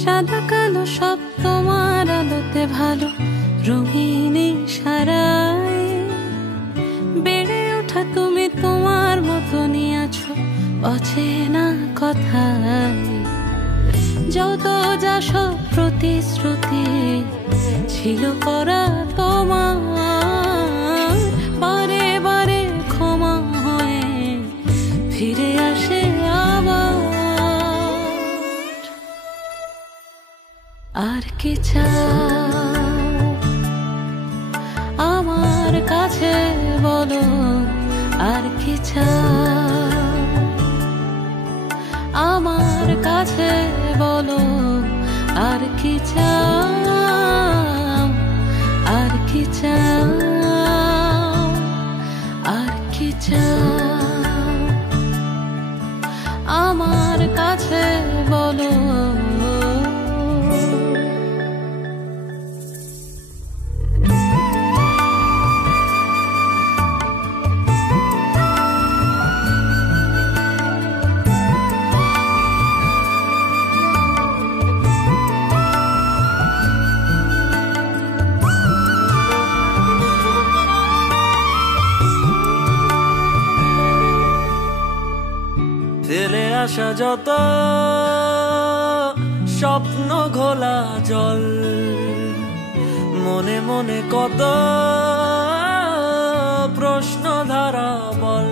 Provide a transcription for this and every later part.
সাদা কালো সব তোমার আলোতে ভালো, রঙিন সারায় বেড়ে ওঠা তুমি তোমার মতনই আছো, অচেনা কথায় যত যা সব প্রতিশ্রুতি ছিল করা তোমার, বারে বারে ক্ষমা হয়ে ফিরে আসে আবার। আর কি চাও আমার কাছে বলো, আর কি চাও আমার কাছে বলো, আর কি চাও, আর কি চাও, আর কি চাও আমার কাছে বলো। ফেলে আসা যত স্বপ্ন ঘোলা জল, মনে মনে কত প্রশ্ন ধারা বল,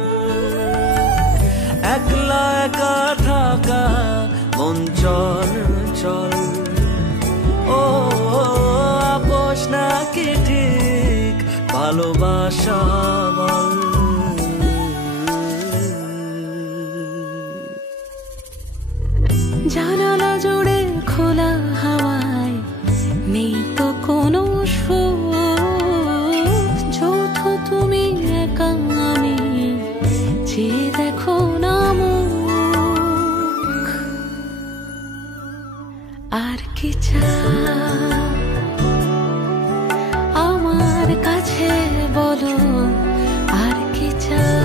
একলা একা থাকা মন চল চল, ও আপোষ নাকি ঠিক ভালোবাসা বল। জানালা জুড়ে খোলা হাওয়ায় নেই তো কোনো সুখ, যৌথ তুমি একা আমি চেয়ে দেখো না মুখ। আর কি চাও আমার কাছে বলো, আর কি চাও